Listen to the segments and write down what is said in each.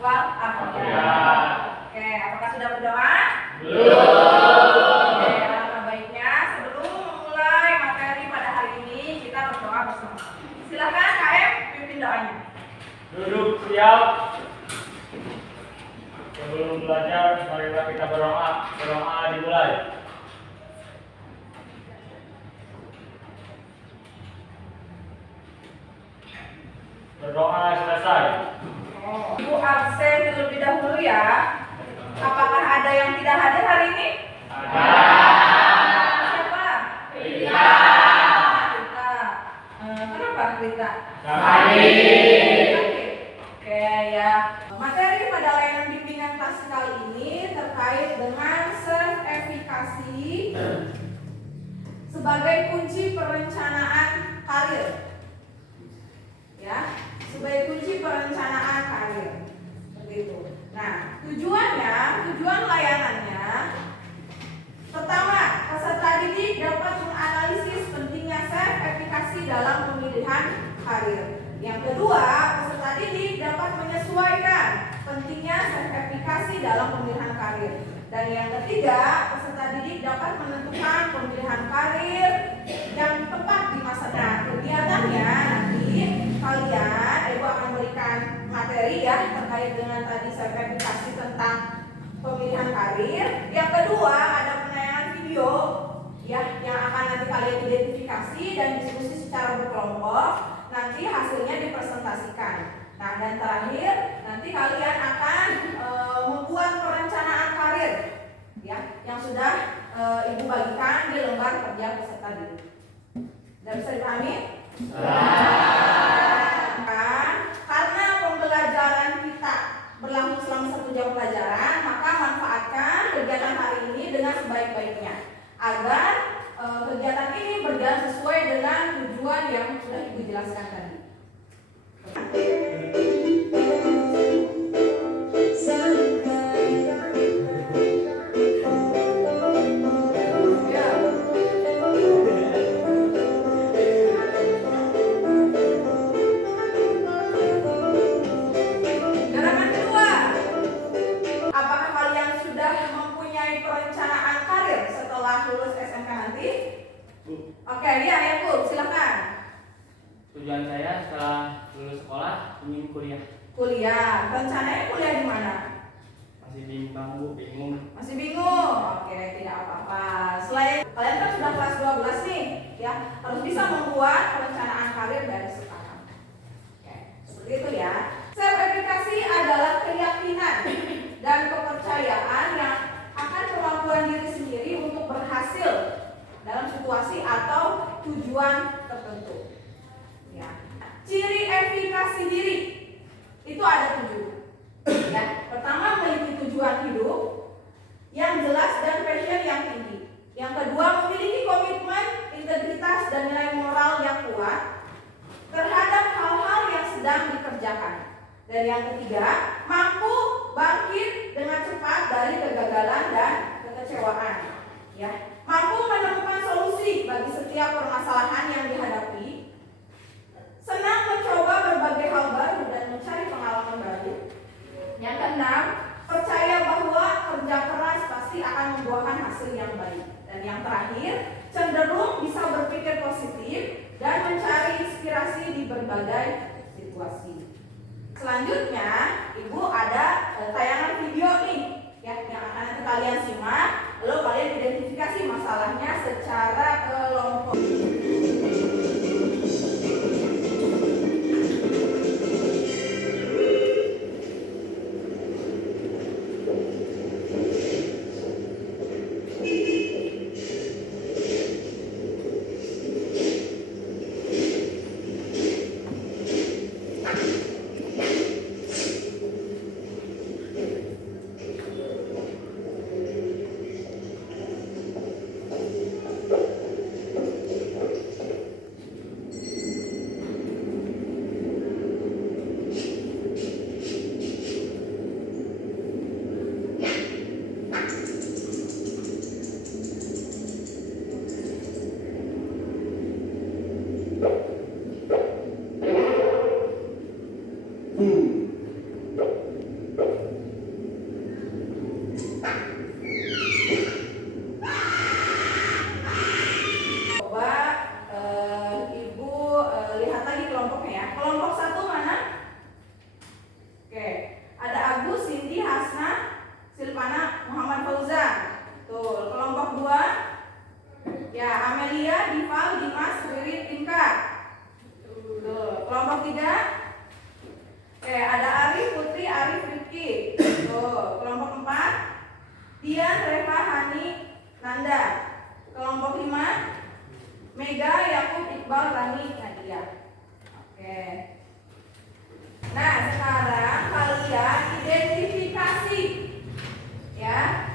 walafiat. Oke, apakah sudah berdoa? Belum. Oke, alangkah baiknya sebelum memulai materi pada hari ini kita berdoa bersama. Silakan KM pimpin doanya. Duduk siap. Sebelum belajar, marilah kita berdoa. Berdoa dimulai. Berdoa selesai. Ibu absen terlebih dahulu ya. Apakah ada yang tidak hadir hari ini? Ada. Siapa? Rita. Rita. Kenapa Rita? Kami. Oke ya. Materi pada layanan bimbingan kelas kali ini terkait dengan self-efikasi sebagai kunci perencanaan karir. Ya, sebagai kunci perencanaan karir. Seperti itu. Nah, tujuan layanannya pertama, peserta didik dapat menganalisis pentingnya self-efikasi dalam pemilihan karir. Yang kedua, peserta didik dapat menyesuaikan pentingnya self-efikasi dalam pemilihan karir. Dan yang ketiga, peserta didik dapat menentukan pemilihan karir yang tepat di masa depan. Kegiatannya nanti kalian, Ibu akan berikan materi ya terkait dengan tadi self-efikasi tentang pemilihan karir. Yang kedua, ada penayangan video ya yang akan nanti kalian identifikasi dan diskusi secara berkelompok. Nanti hasilnya dipresentasikan. Nah, dan terakhir nanti kalian akan membuat perencanaan karir ya yang sudah Ibu bagikan di lembar kerja peserta didik. Sudah bisa dipahami? Karena pembelajaran kita berlangsung selama 1 jam pelajaran, maka manfaatkan kegiatan hari ini dengan sebaik-baiknya agar kegiatan ini berjalan sesuai dengan tujuan yang sudah Ibu jelaskan tadi. Gerakan kedua, apakah kalian sudah mempunyai perencanaan karir setelah lulus SMK nanti? Oke, iya ya Bu, silakan. Tujuan saya setelah lulus sekolah ingin kuliah. Kuliah, rencananya kuliah di mana? Masih bimbang Bu, bingung. Masih bingung? Oke, tidak apa-apa. Selain kalian kan sudah kelas 12 nih, ya harus bisa membuat perencanaan karir dari sekarang. Oke, seperti itu ya. Self-efikasi adalah keyakinan dan kepercayaan yang akan kemampuan diri sendiri untuk berhasil dalam situasi atau tujuan tertentu. Ya. Ciri efikasi diri itu ada 7. Ya, pertama memiliki tujuan hidup yang jelas dan passion yang tinggi. Yang kedua memiliki komitmen, integritas dan nilai moral yang kuat terhadap hal-hal yang sedang dikerjakan. Dan yang ketiga mampu bangkit dengan cepat dari kegagalan dan kekecewaan. Ya, mampu menemukan solusi bagi setiap permasalahan yang dihadapi. Senang mencoba berbagai hal baru dan mencari pengalaman baru. Yang keenam, percaya bahwa kerja keras pasti akan membuahkan hasil yang baik. Dan yang terakhir, cenderung bisa berpikir positif dan mencari inspirasi di berbagai situasi. Selanjutnya, Ibu ada tayangan video nih ya yang akan nanti kalian simak. Lalu kalian identifikasi masalahnya secara kelompok. Oke, ada Agus, Cindy, Hasna, Silvana, Muhammad Fauzan. Tuh, kelompok 2 ya Amelia, Diva, Dimas, Ririn, Inka. Tuh, kelompok 3 ada Arif, Putri, Arif, Rifki. Tuh, kelompok 4 Dian, Reva, Hani, Nanda. Kelompok 5 Mega, Yakub, Iqbal, Rani, Nadia. Oke. Nah, sekarang kalian identifikasi ya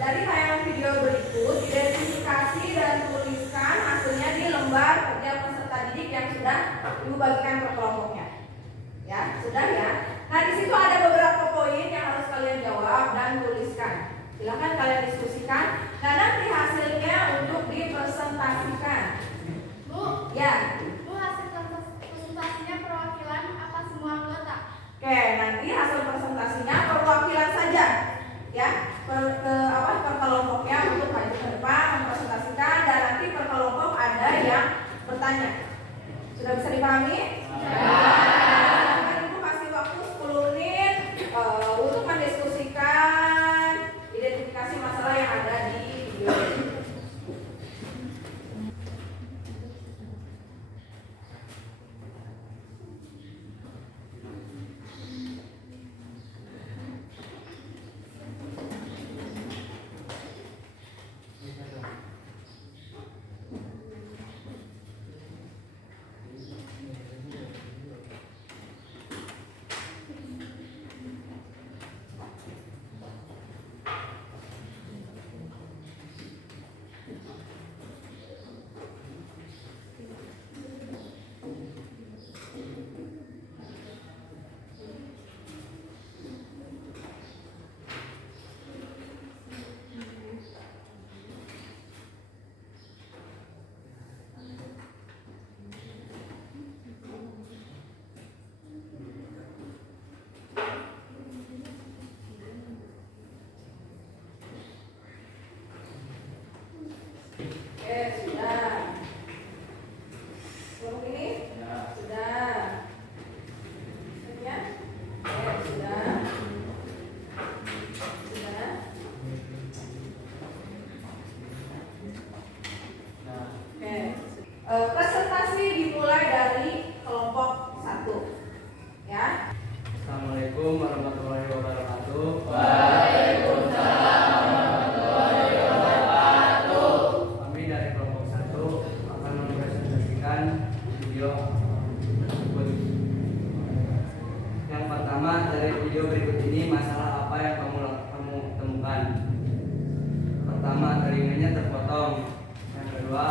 dari tayangan video berikut, identifikasi dan tuliskan hasilnya di lembar kerja peserta didik yang sudah Ibu bagikan per kelompoknya. Ya, sudah ya. Nah, di situ ada beberapa poin yang harus kalian jawab dan tuliskan. Silakan kalian diskusikan. Nah, nanti hasilnya untuk dipresentasikan. Bu, Ya. Bu, hasil presentasinya perwakilan apa semua anggota? Oke, nanti hasil presentasinya perwakilan saja. Ya, per kelompoknya untuk maju ke depan mempresentasikan dan nanti per kelompok ada yang bertanya. Sudah bisa dipahami? Ibu kasih waktu 10 menit untuk mendiskusikan identifikasi masalah yang ada di video ini. Sudah. Kelompok ini? Sudah. Ya? Sudah. Sudah. Oke. Presentasi dimulai dari kelompok 1. Ya. Assalamualaikum warahmatullahi wabarakatuh. Kami dari kelompok 1 akan mempresentasikan video tersebut. Yang pertama, dari video berikut ini masalah apa yang kamu temukan? Pertama, telinganya terpotong. Yang kedua,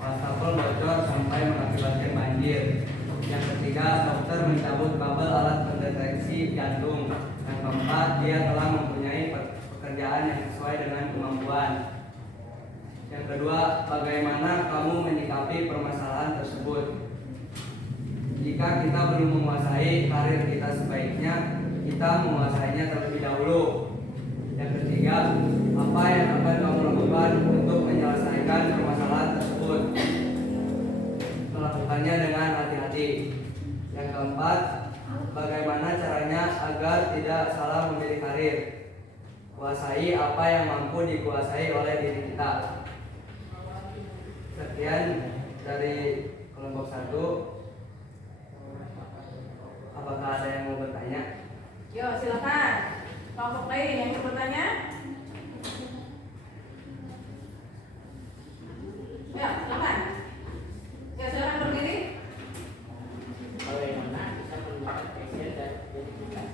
wastafel bocor sampai mengakibatkan banjir. Yang ketiga, dokter mencabut kabel alat pendeteksi jantung. Yang keempat, dia telah mempunyai pekerjaan yang sesuai dengan kemampuan. Yang kedua, bagaimana kamu menyikapi permasalahan tersebut? Jika kita belum menguasai karir kita, sebaiknya kita menguasainya terlebih dahulu. Yang ketiga, apa yang akan kamu lakukan untuk menyelesaikan permasalahan tersebut? Melakukannya dengan hati-hati. Yang keempat, bagaimana caranya agar tidak salah memilih karir? Kuasai apa yang mampu dikuasai oleh diri kita. Sekian dari kelompok 1. Apakah ada yang mau bertanya? Yo, silakan. Kelompok lain yang ingin bertanya? Ya, silakan. Ya, silakan berdiri. Bagaimana bisa menggunakan Excel dan identifikasi?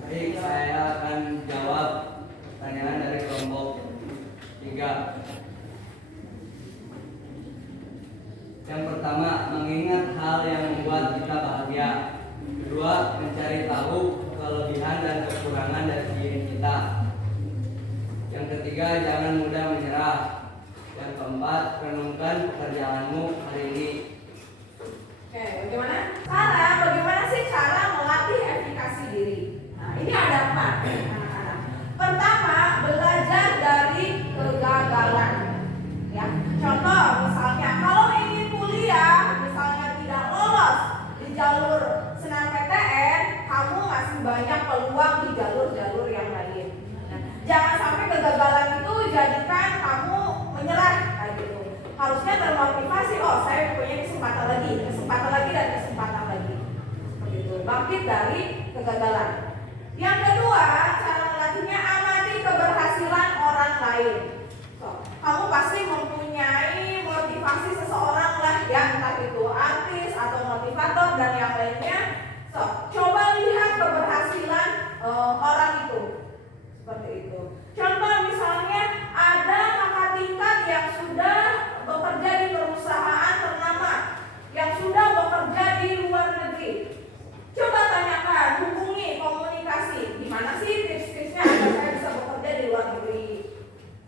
Baik, saya akan jawab pertanyaan dari kelompok 3. Yang pertama, mengingat hal yang membuat kita bahagia. Kedua, mencari tahu kelebihan dan kekurangan dari diri kita. Yang ketiga, jangan mudah menyerah. Yang keempat, renungkan pekerjaanmu hari ini. Oke, bagaimana sih cara melatih efikasi diri? Nah, ini ada 4 anak-anak. Pertama, belajar dari kegagalan. Ya, contoh misalnya kalau ingin kuliah, misalnya tidak lolos di jalur SNMPTN, kesempatan lagi dan kesempatan lagi. Seperti itu. Bangkit dari kegagalan. Yang kedua, cara melatihnya amati keberhasilan orang lain. Kamu pasti mempunyai motivasi seseorang lah, ya, entah itu artis atau motivator dan yang lainnya. Coba lihat keberhasilan orang itu. Seperti itu. Contoh misalnya ada kakak tingkat yang sudah bekerja di perusahaan ternama, yang sudah bekerja di luar negeri. Coba tanyakan, hubungi, komunikasi. Gimana sih tips-tipsnya agar saya bisa bekerja di luar negeri?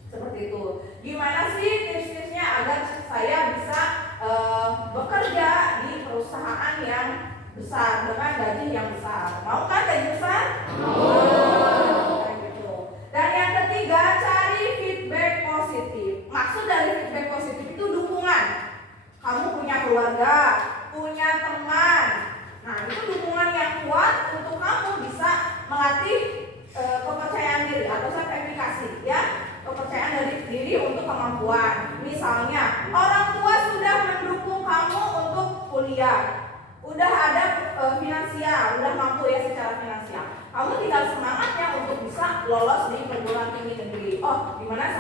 Seperti itu. Gimana sih tips-tipsnya agar saya bisa bekerja di perusahaan yang besar dengan gaji yang besar? Mau kan gaji besar? Dan yang ketiga, cari feedback positif. Maksud dari feedback positif itu dukungan. Kamu punya keluarga, punya teman. Nah, itu dukungan yang kuat untuk kamu bisa melatih kepercayaan diri atau self efficacy, ya. Kepercayaan dari diri untuk kemampuan. Misalnya, orang tua sudah mendukung kamu untuk kuliah. Udah ada finansial, udah mampu ya secara finansial. Kamu tinggal semangatnya untuk bisa lolos di perguruan tinggi negeri. Oh, gimana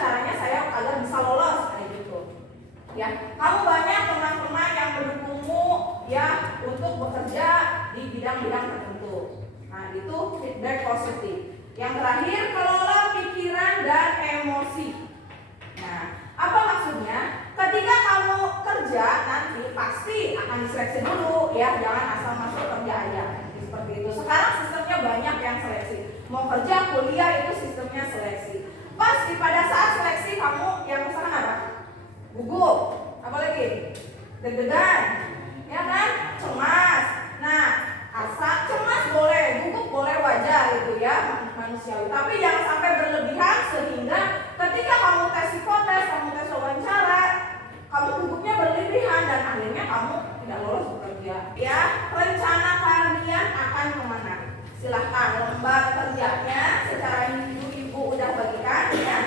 caranya saya agar bisa lolos kayak gitu. Ya, kamu banyak teman-teman yang mendukungmu ya untuk bekerja di bidang-bidang tertentu. Nah, itu feedback positif. Yang terakhir, kelola pikiran dan emosi. Nah, apa maksudnya? Ketika kamu kerja nanti pasti akan diseleksi dulu ya, jangan asal masuk kerja aja. Seperti itu. Sekarang sistemnya banyak yang seleksi. Mau kerja, kuliah itu sistemnya seleksi. Pasti pada saat seleksi kamu yang misalkan apa? Gugup, apalagi deg-degan, ya kan? Cemas. Nah, asal cemas boleh, gugup boleh, wajar itu ya, manusiawi. Tapi jangan sampai berlebihan sehingga ketika kamu tes psikotes, kamu tes wawancara, kamu gugupnya berlebihan dan akhirnya kamu tidak lolos bekerja. Ya, rencana kalian akan kemana? Silahkan lembar kerjanya secara individu ibu udah bagikan ya.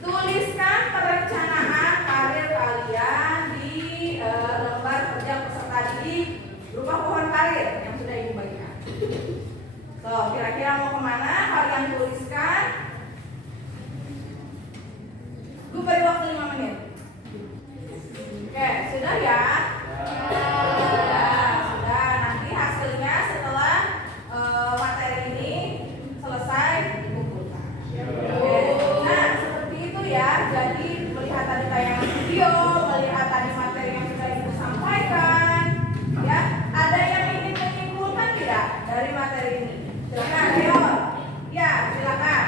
Tuliskan perencanaan karir kalian di lembar kerja peserta didik berupa pohon karir yang sudah ibu bagikan. So, kira-kira mau kemana? Kalian tuliskan. Gue beri waktu 5 menit. Oke, sudah ya? Sudah. Nanti hasilnya setelah materi ini selesai dikumpulkan. Nah, seperti itu ya. Jadi melihat tadi tayangan video, melihat tadi materi yang sudah ibu sampaikan, ya. Ada yang ingin menyimpulkan tidak dari materi ini? Silakan, ayo. Ya, silakan.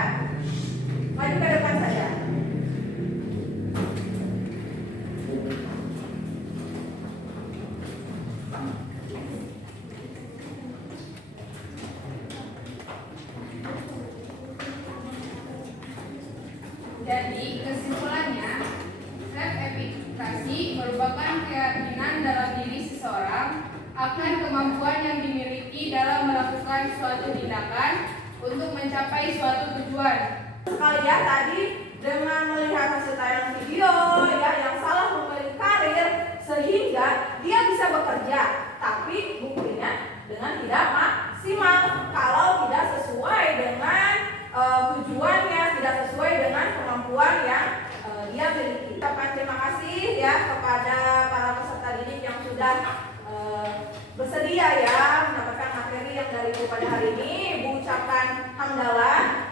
Maju ke depan saja. Jadi, kesimpulannya, self-efficacy merupakan keyakinan dalam diri seseorang akan kemampuan yang dimiliki dalam melakukan suatu tindakan untuk mencapai suatu tujuan. Sekali ya, tadi dengan melihat hasil tayang video ya yang salah memilih karir sehingga dia bisa bekerja, tapi buktinya dengan tidak maksimal kalau tidak sesuai dengan tujuannya, tidak sesuai dengan kemampuan yang dia miliki. Ucapan terima kasih ya kepada para peserta didik yang sudah bersedia ya mendapatkan materi yang dari ibu pada hari ini. Ibu ucapkan hamdalah.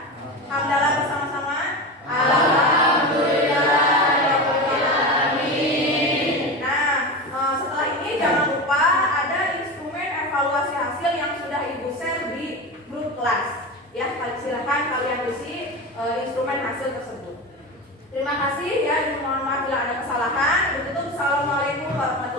Hamdalah bersama-sama. Alhamdulillah. Nah, setelah ini jangan lupa ada instrumen evaluasi hasil yang sudah ibu share di grup kelas. Ya, silakan kalian isi instrumen hasil tersebut. Terima kasih ya, mohon maaf bila ada kesalahan. Begitu, assalamualaikum warahmatullahi wabarakatuh.